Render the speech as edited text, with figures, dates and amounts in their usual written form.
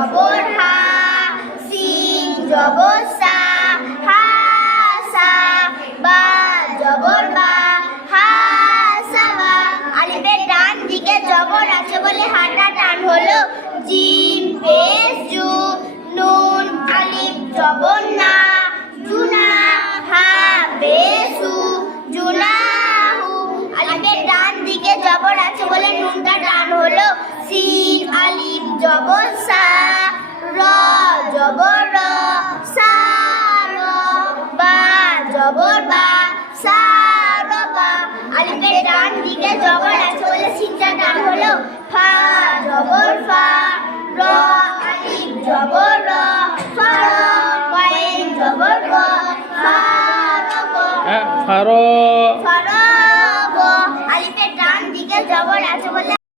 জবর হা, সিন জবর সা, হা সা, বা জবর বা, হা সা বা। আলিফের ডান দিকে জবর আছে বলে হাটা টান হলো জিম পেশ জু, নুন আলিফ জবর না, জুনা, হা বেসু, জুনাহু। আলিফের ডান দিকে জবর আছে বলে নুনটা টান হলো সিন আলিফ জবর সা, র জবর র, সা র, বা জবর বা, সা র বা। আলিফের ডান দিকে জবর আছে বলে সিনটা টান হলো ফা জবর ফা, র আলিফ জবর র, ফা র, কয়েন জবর ক, ফা র ক। ফারো